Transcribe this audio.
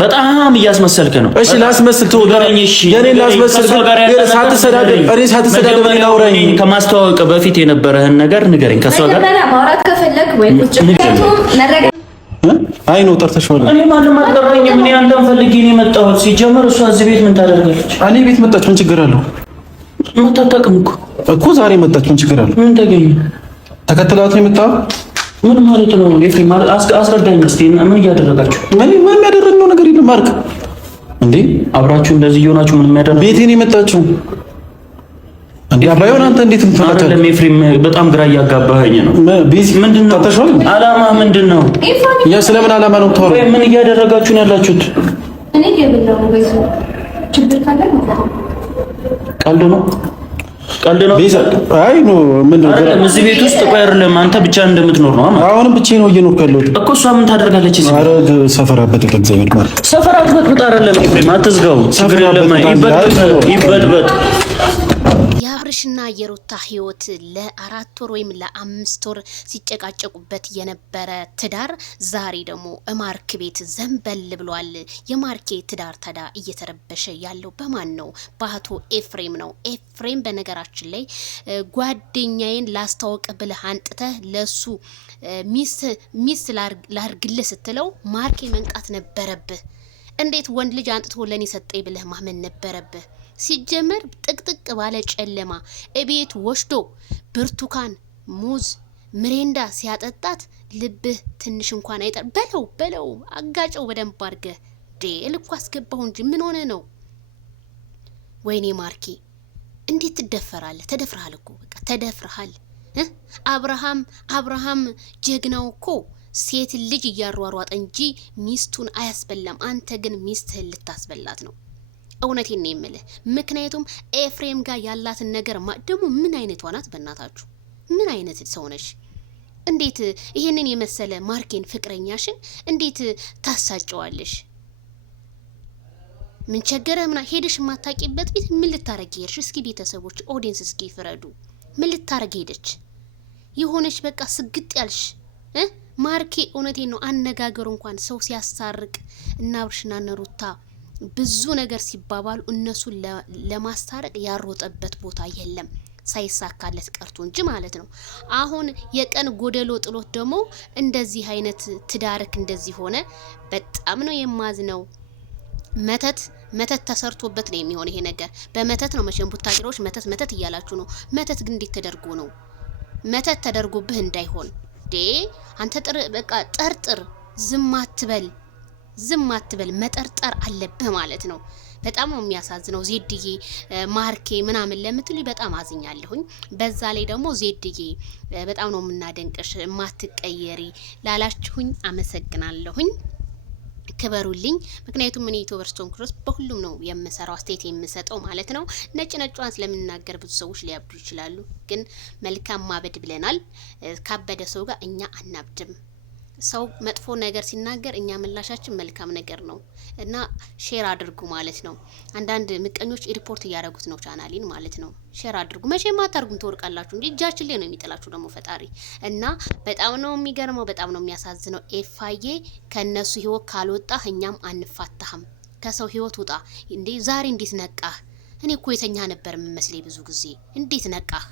በጣም እያስመሰልክ ነው። እሺ ላስመስል ተወጋኝ። እሺ የኔ ላስመስል ሳትሰዳደብ አውራኝ። ከማስተዋወቅ በፊት የነበረህን ነገር ንገረኝ። ከሷ ጋር ማውራት ከፈለክ ወይ ቁጭ አይ ነው ጠርተሽዋል። እኔ ማንም አልጠራኝም። እኔ አንተን ፈልጌ ነው የመጣሁት። ሲጀመር እሷ እዚህ ቤት ምን ታደርጋለች? እኔ ቤት መጣች፣ ምን ችግር አለው? መታጠቅም እኮ ዛሬ መጣች፣ ምን ችግር አለው? ምን ተገኘ? ተከትላት ነው የመጣው። ምን ማለት ነው? ኤፍሬም አስረዳኝ እስቲ። ምን እያደረጋችሁ? ምን ያደረግነው ነገር የለም። ማርክ እንዴ አብራችሁ እንደዚህ እየሆናችሁ ምን የሚያደርግ ቤቴን የመጣችሁ እንዴ? አባዬውን አንተ እንዴት እንፈታታለህ? አይደለም ኤፍሬም፣ በጣም ግራ እያጋባኸኝ ነው። ምንድነው ታተሽዋል? አላማ ምንድነው? ያ ስለምን አላማ ነው ተወራ? ምን እያደረጋችሁ ነው ያላችሁት? እኔ የብለው ወይስ ችግር ካለ ነው? ቀልድ ነው አይ ነው ምን ነው አይደለም። እዚህ ቤት ውስጥ ቆይ አይደለም አንተ ብቻ እንደምትኖር ነው ማለት? አሁንም ብቻዬን ነው እየኖርኩ ያለሁት እኮ። እሷ ምን ታደርጋለች እዚህ? ኧረ ሰፈራበት እግዚአብሔር ማለት ሰፈራበት ብጣ አይደለም ኤፍሬም፣ አትዝጋው። ችግር የለም ይበድበድ። የአብርሽና የሩታ ህይወት ለ4 ወር ወይም ለ5 ወር ሲጨቃጨቁበት የነበረ ትዳር ዛሬ ደግሞ ማርክ ቤት ዘንበል ብሏል። የማርኬ ትዳር ታዳ እየተረበሸ ያለው በማን ነው? በአቶ ኤፍሬም ነው። ኤፍሬም በነገራችን ላይ ጓደኛዬን ላስተዋውቅ ብለህ አንጥተህ ለሱ ሚስ ላርግልህ ስትለው ማርኬ መንቃት ነበረብህ። እንዴት ወንድ ልጅ አንጥቶ ለኔ ሰጠኝ ብለህ ማመን ነበረብህ። ሲጀመር ጥቅጥቅ ባለ ጨለማ እቤት ወስዶ ብርቱካን፣ ሙዝ፣ ምሬንዳ ሲያጠጣት ልብህ ትንሽ እንኳን አይጠር። በለው አጋጨው በደንብ አድርገህ ልኩ አስገባው እንጂ ምን ሆነ ነው? ወይኔ ማርኬ እንዴት ትደፈራለህ? ተደፍረሃል እኮ በቃ ተደፍረሃል። አብርሃም ጀግናው እኮ ሴት ልጅ እያሯሯጠ እንጂ ሚስቱን አያስበላም። አንተ ግን ሚስትህን ልታስበላት ነው። እውነቴን ነው የምልህ። ምክንያቱም ኤፍሬም ጋር ያላትን ነገር ደግሞ ምን አይነቷ ናት? በእናታችሁ ምን አይነት ሰው ነሽ? እንዴት ይሄንን የመሰለ ማርኬን ፍቅረኛሽን እንዴት ታሳጨዋለሽ? ምን ቸገረ? ምን ሄደሽ የማታውቂበት ቤት ምን ልታረጊ ሄድሽ? እስኪ ቤተሰቦች ኦዲየንስ እስኪ ፍረዱ። ምን ልታረጊ ሄደች? የሆነች በቃ ስግጥ ያልሽ ማርኬ። እውነቴን ነው አነጋገሩ እንኳን ሰው ሲያሳርቅ እና አብርሽና ሩታ ብዙ ነገር ሲባባሉ እነሱን ለማስታረቅ ያሮጠበት ቦታ የለም፣ ሳይሳካለት ቀርቶ እንጂ ማለት ነው። አሁን የቀን ጎደሎ ጥሎት ደግሞ እንደዚህ አይነት ትዳርክ እንደዚህ ሆነ። በጣም ነው የማዝነው። መተት ተሰርቶበት ነው የሚሆን ይሄ ነገር። በመተት ነው መቼም ቡታጅሮች መተት እያላችሁ ነው። መተት ግን እንዴት ተደርጎ ነው? መተት ተደርጎብህ እንዳይሆን አንተ በቃ ጠርጥር፣ ዝም አትበል፣ መጠርጠር አለብህ ማለት ነው። በጣም ነው የሚያሳዝነው። ዜድዬ ማርኬ ምናምን ለምትሉኝ በጣም አዝኛለሁኝ። በዛ ላይ ደግሞ ዜድዬ በጣም ነው የምናደንቅሽ፣ ማትቀየሪ ላላችሁኝ አመሰግናለሁኝ። ክበሩልኝ። ምክንያቱም እኔ ዩቲዩበርስቶን ክሮስ በሁሉም ነው የምሰራው፣ አስተያየት የምሰጠው ማለት ነው። ነጭዋን ስለምናገር ብዙ ሰዎች ሊያብዱ ይችላሉ፣ ግን መልካም ማበድ ብለናል። ካበደ ሰው ጋር እኛ አናብድም። ሰው መጥፎ ነገር ሲናገር እኛ ምላሻችን መልካም ነገር ነው እና ሼር አድርጉ ማለት ነው። አንዳንድ ምቀኞች ሪፖርት እያደረጉት ነው ቻናሌን ማለት ነው። ሼር አድርጉ። መቼም አታርጉም ትወርቃላችሁ እንጂ እጃችን ላይ ነው የሚጥላችሁ ደግሞ ፈጣሪ እና በጣም ነው የሚገርመው፣ በጣም ነው የሚያሳዝነው። ኤፋዬ ከነሱ ህይወት ካልወጣህ እኛም አንፋታህም። ከሰው ህይወት ውጣ እንዴ! ዛሬ እንዴት ነቃህ? እኔ እኮ የተኛ ነበር የምመስለኝ ብዙ ጊዜ። እንዴት ነቃህ?